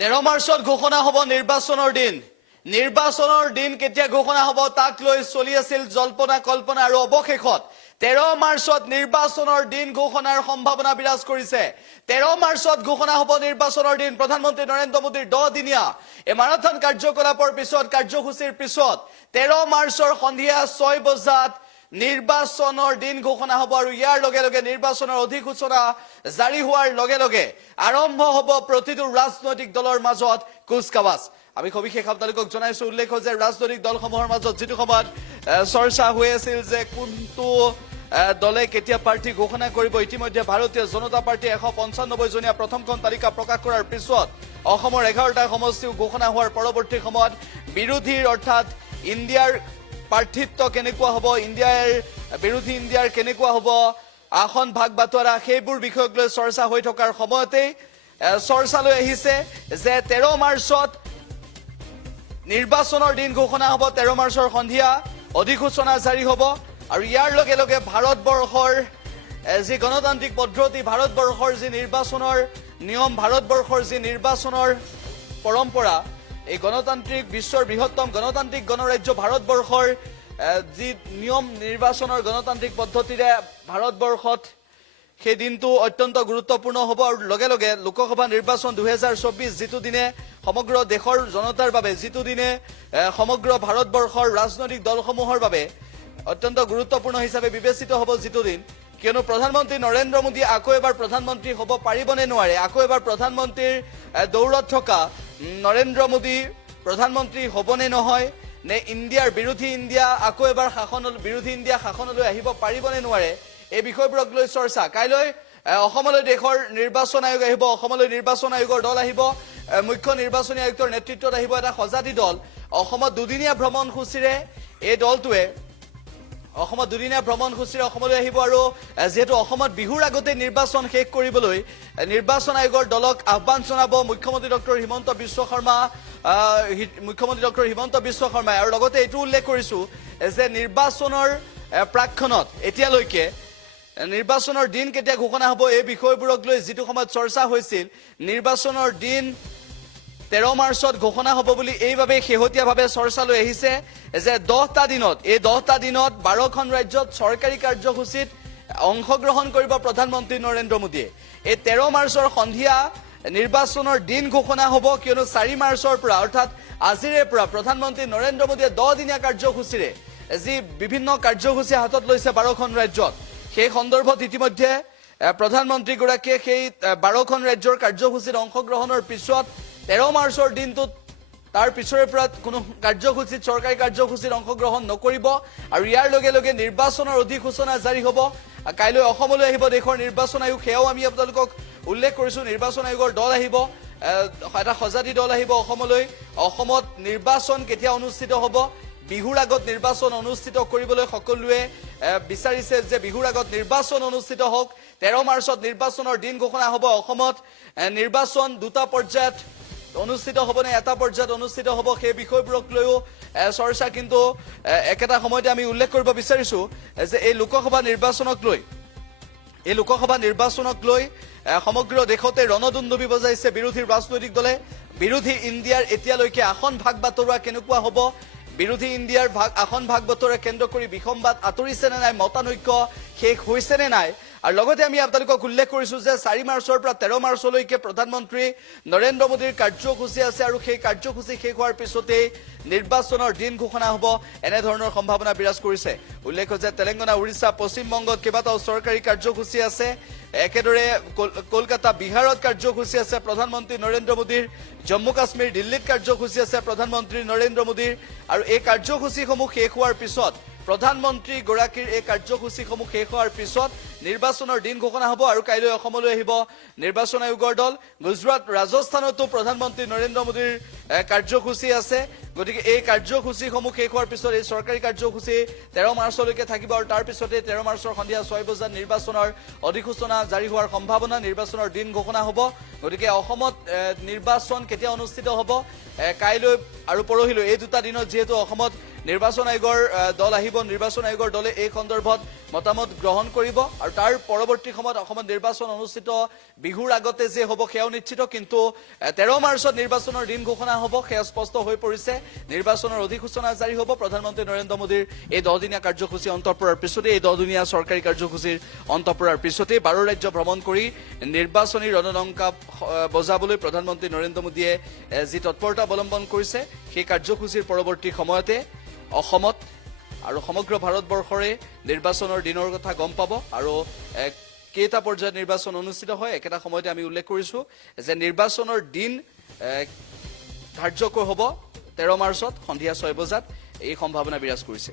13 মাৰ্চত ঘোষণা হ'ব নিৰ্বাচনৰ দিন। নিৰ্বাচনৰ দিন কেতিয়া ঘোষণা হ'ব তাক লৈ চলি আছিল জল্পনা কল্পনা আৰু অৱশেষত 13 মাৰ্চত নিৰ্বাচনৰ দিন ঘোষণাৰ সম্ভাৱনা বিৰাজ কৰিছে। 13 মাৰ্চত ঘোষণা হ'ব নিৰ্বাচনৰ দিন। প্ৰধানমন্ত্ৰী নৰেন্দ্ৰ মোদীৰ 10 দিনীয়া এই মাৰাথন কাৰ্যকলাপৰ পিছত কাৰ্যসূচীৰ পিছত 13 মাৰ্চৰ সন্ধিয়া 6 বজাত নিৰ্বাচনৰ দিন ঘোষণা হ'ব আৰু ইয়াৰ লগে লগে নিৰ্বাচনৰ অধিসূচনা জাৰি হোৱাৰ লগে লগে আৰম্ভ হ'ব প্ৰতিটো ৰাজনৈতিক দলৰ মাজত কুচকাৱাজ। আমি সবিশেষ আপোনালোকক জনাইছো। উল্লেখ যে ৰাজনৈতিক দলসমূহৰ মাজত যিটো সময়ত চৰ্চা হৈ আছিল যে কোনটো দলে কেতিয়া প্ৰাৰ্থী ঘোষণা কৰিব, ইতিমধ্যে ভাৰতীয় জনতা পাৰ্টীয়ে 195 জনীয়া প্ৰথমখন তালিকা প্ৰকাশ কৰাৰ পিছত অসমৰ 11টা সমষ্টিও ঘোষণা হোৱাৰ পৰৱৰ্তী সময়ত বিৰোধীৰ অৰ্থাৎ ইণ্ডিয়াৰ প্ৰাৰ্থিত্ব কেনেকুৱা হ'ব, বিৰোধী ইণ্ডিয়াৰ কেনেকুৱা হ'ব, আসন ভাগ বাটোৱাৰা, সেইবোৰ বিষয়ক লৈ চৰ্চা হৈ থকাৰ সময়তেই চৰ্চালৈ আহিছে যে 13 মাৰ্চত নিৰ্বাচনৰ দিন ঘোষণা হ'ব। 13 মাৰ্চৰ সন্ধিয়া অধিসূচনা জাৰি হ'ব আৰু ইয়াৰ লগে লগে ভাৰতবৰ্ষৰ যি গণতান্ত্ৰিক পদ্ধতি, ভাৰতবৰ্ষৰ যি নিৰ্বাচনৰ নিয়ম, ভাৰতবৰ্ষৰ যি নিৰ্বাচনৰ পৰম্পৰা, এই গণতান্ত্ৰিক বিশ্বৰ বৃহত্তম গণতান্ত্ৰিক গণৰাজ্য ভাৰতবৰ্ষৰ যি নিয়ম নিৰ্বাচনৰ গণতান্ত্ৰিক পদ্ধতিৰে ভাৰতবৰ্ষত সেই দিনটো অত্যন্ত গুৰুত্বপূৰ্ণ হ'ব আৰু লগে লগে লোকসভা নিৰ্বাচন 2024 যিটো দিনে সমগ্ৰ দেশৰ জনতাৰ বাবে, যিটো দিনে সমগ্ৰ ভাৰতবৰ্ষৰ ৰাজনৈতিক দলসমূহৰ বাবে অত্যন্ত গুৰুত্বপূৰ্ণ হিচাপে বিবেচিত হ'ব যিটো দিন, কিয়নো প্ৰধানমন্ত্ৰী নৰেন্দ্ৰ মোদী আকৌ এবাৰ প্ৰধানমন্ত্ৰী হ'ব পাৰিবনে নোৱাৰে, আকৌ এবাৰ প্ৰধানমন্ত্ৰীৰ দৌৰত থকা নৰেন্দ্ৰ মোদী প্ৰধানমন্ত্ৰী হ'বনে নহয়, নে ইণ্ডিয়াৰ বিৰোধী ইণ্ডিয়া আকৌ এবাৰ বিৰোধী ইণ্ডিয়া শাসনলৈ আহিব পাৰিবনে নোৱাৰে, এই বিষয়বোৰক লৈ চৰ্চা। কাইলৈ অসমলৈ দেশৰ নিৰ্বাচন আয়োগ আহিব, অসমলৈ নিৰ্বাচন আয়োগৰ দল আহিব, মুখ্য নিৰ্বাচনী আয়ুক্তৰ নেতৃত্বত আহিব এটা সজাতি দল। অসমত দুদিনীয়া ভ্ৰমণসূচীৰে এই দলটোৱে অসমলৈ আহিব আৰু যিহেতু অসমত বিহুৰ আগতে নিৰ্বাচন শেষ কৰিবলৈ নিৰ্বাচন আয়োগৰ দলক আহ্বান জনাব মুখ্যমন্ত্ৰী ডক্টৰ হিমন্ত বিশ্ব শৰ্মাই। আৰু লগতে এইটো উল্লেখ কৰিছো যে নিৰ্বাচনৰ প্ৰাক্ষণত এতিয়ালৈকে নিৰ্বাচনৰ দিন কেতিয়া ঘোষণা হ'ব এই বিষয়বোৰক লৈ যিটো সময়ত চৰ্চা হৈছিল, নিৰ্বাচনৰ দিন 13 মাৰ্চত ঘোষণা হ'ব বুলি এইভাবে শেহতীয়াভাৱে চৰ্চালৈ আহিছে যে 10টা দিনত 12খন ৰাজ্যত চৰকাৰী কাৰ্যসূচীত অংশগ্ৰহণ কৰিব প্ৰধানমন্ত্ৰী নৰেন্দ্ৰ মোদীয়ে। এই 13 মাৰ্চৰ সন্ধিয়া নিৰ্বাচনৰ দিন ঘোষণা হ'ব, কিয়নো 4 মাৰ্চৰ পৰা অৰ্থাৎ আজিৰে পৰা প্ৰধানমন্ত্ৰী নৰেন্দ্ৰ মোদীয়ে 10 দিনীয়া কাৰ্যসূচীৰে যি বিভিন্ন কাৰ্যসূচী হাতত লৈছে 12খন ৰাজ্যত, সেই সন্দৰ্ভত ইতিমধ্যে প্ৰধানমন্ত্ৰীগৰাকীয়ে সেই 12খন ৰাজ্যৰ কাৰ্যসূচীত অংশগ্ৰহণৰ পিছত 13 মাৰ্চৰ দিনটোত তাৰ পিছৰে পৰা কোনো কাৰ্যসূচীত চৰকাৰী কাৰ্যসূচীত অংশগ্ৰহণ নকৰিব আৰু ইয়াৰ লগে লগে নিৰ্বাচনৰ অধিসূচনা জাৰি হ'ব। কাইলৈ অসমলৈ আহিব দেশৰ নিৰ্বাচন আয়োগ, সেয়াও আমি আপোনালোকক উল্লেখ কৰিছো। নিৰ্বাচন আয়োগৰ দল আহিব, এটা সজাতি দল আহিব অসমলৈ। অসমত নিৰ্বাচন কেতিয়া অনুষ্ঠিত হ'ব, বিহুৰ আগত নিৰ্বাচন অনুষ্ঠিত কৰিবলৈ সকলোৱে বিচাৰিছে যে বিহুৰ আগত নিৰ্বাচন অনুষ্ঠিত হওক। 13 মাৰ্চত নিৰ্বাচনৰ দিন ঘোষণা হ'ব। অসমত নিৰ্বাচন 2টা পৰ্যায়ত অনুষ্ঠিত হ'ব নে এটা পৰ্যায়ত অনুষ্ঠিত হ'ব, সেই বিষয়বোৰক লৈও চৰ্চা। কিন্তু একেটা সময়তে আমি উল্লেখ কৰিব বিচাৰিছো যে এই লোকসভা নিৰ্বাচনক লৈ সমগ্ৰ দেশতে ৰণদুন্দুবি বজাইছে বিৰোধী ৰাজনৈতিক দলে। বিৰোধী ইণ্ডিয়াৰ এতিয়ালৈকে আসন ভাগ বাটোৱা কেনেকুৱা হ'ব, বিৰোধী ইণ্ডিয়াৰ আসন ভাগ বাটোৱাৰা কেন্দ্ৰ কৰি বিসম্বাদ আঁতৰিছে নে নাই, মতানৈক্য শেষ হৈছে নে নাই। আৰু লগতে আমি আপোনালোকক উল্লেখ কৰিছো যে 4 মাৰ্চৰ পৰা 13 মাৰ্চলৈকে প্ৰধানমন্ত্ৰী নৰেন্দ্ৰ মোদীৰ কাৰ্যসূচী আছে আৰু সেই কাৰ্যসূচী শেষ হোৱাৰ পিছতেই নিৰ্বাচনৰ দিন ঘোষণা হ'ব, এনেধৰণৰ সম্ভাৱনা বিৰাজ কৰিছে। উল্লেখ যে তেলেংগানা, উৰিষ্যা, পশ্চিমবংগত কেইবাটাও চৰকাৰী কাৰ্যসূচী আছে। একেদৰে কলকাতা, বিহাৰত কাৰ্যসূচী আছে প্ৰধানমন্ত্ৰী নৰেন্দ্ৰ মোদীৰ। জম্মু কাশ্মীৰ, দিল্লীত কাৰ্যসূচী আছে প্ৰধানমন্ত্ৰী নৰেন্দ্ৰ মোদীৰ। আৰু এই কাৰ্যসূচীসমূহ শেষ হোৱাৰ পিছত প্ৰধানমন্ত্ৰী গৰাকীৰ এই কাৰ্যসূচীসমূহ শেষ হোৱাৰ পিছত নিৰ্বাচনৰ দিন ঘোষণা হ'ব আৰু কাইলৈ অসমলৈ আহিব নিৰ্বাচন আয়োগৰ দল। গুজৰাট, ৰাজস্থানতো প্ৰধানমন্ত্ৰী নৰেন্দ্ৰ মোদীৰ কাৰ্যসূচী আছে। গতিকে এই কাৰ্যসূচীসমূহ শেষ হোৱাৰ পিছত এই চৰকাৰী কাৰ্যসূচী 13 মাৰ্চলৈকে থাকিব আৰু তাৰ পিছতে 13 মাৰ্চৰ সন্ধিয়া 6 বজাত নিৰ্বাচনৰ অধিসূচনা জাৰি হোৱাৰ সম্ভাৱনা, নিৰ্বাচনৰ দিন ঘোষণা হ'ব। গতিকে অসমত নিৰ্বাচন কেতিয়া অনুষ্ঠিত হ'ব, কাইলৈ আৰু পৰহিলৈ এই 2টা দিনত যিহেতু অসমত নিৰ্বাচন আয়োগৰ দল আহিব নিৰ্বাচন আয়োগৰ দলে এই সন্দৰ্ভত মতামত গ্ৰহণ কৰিব আৰু তাৰ পৰৱৰ্তী সময়ত অসমত নিৰ্বাচন অনুষ্ঠিত বিহুৰ আগতে যে হ'ব সেয়াও নিশ্চিত কিন্তু 13 মাৰ্চত নিৰ্বাচনৰ দিন ঘোষণা হ'ব সেয়া স্পষ্ট হৈ পৰিছে নিৰ্বাচনৰ অধিসূচনা জাৰি হ'ব প্ৰধানমন্ত্ৰী নৰেন্দ্ৰ মোদীৰ এই 10 দিনীয়া কাৰ্যসূচী অন্ত পৰাৰ পিছতে এই 10 দিনীয়া চৰকাৰী কাৰ্যসূচীৰ অন্ত পৰাৰ পিছতে 12 ৰাজ্য ভ্ৰমণ কৰি নিৰ্বাচনী ৰণদংকা বজাবলৈ প্ৰধানমন্ত্ৰী নৰেন্দ্ৰ মোদীয়ে যি তৎপৰতা অৱলম্বন কৰিছে সেই কাৰ্যসূচীৰ পৰৱৰ্তী সময়তে অসমত আৰু সমগ্ৰ ভাৰতবৰ্ষৰে নিৰ্বাচনৰ দিনৰ কথা গম পাব আৰু কেইটা পৰ্যায়ত নিৰ্বাচন অনুষ্ঠিত হয় একেটা সময়তে আমি উল্লেখ কৰিছো যে নিৰ্বাচনৰ দিন ধাৰ্য হ'ব 13 মাৰ্চত সন্ধিয়া 6 বজাত এই সম্ভাৱনা বিৰাজ কৰিছে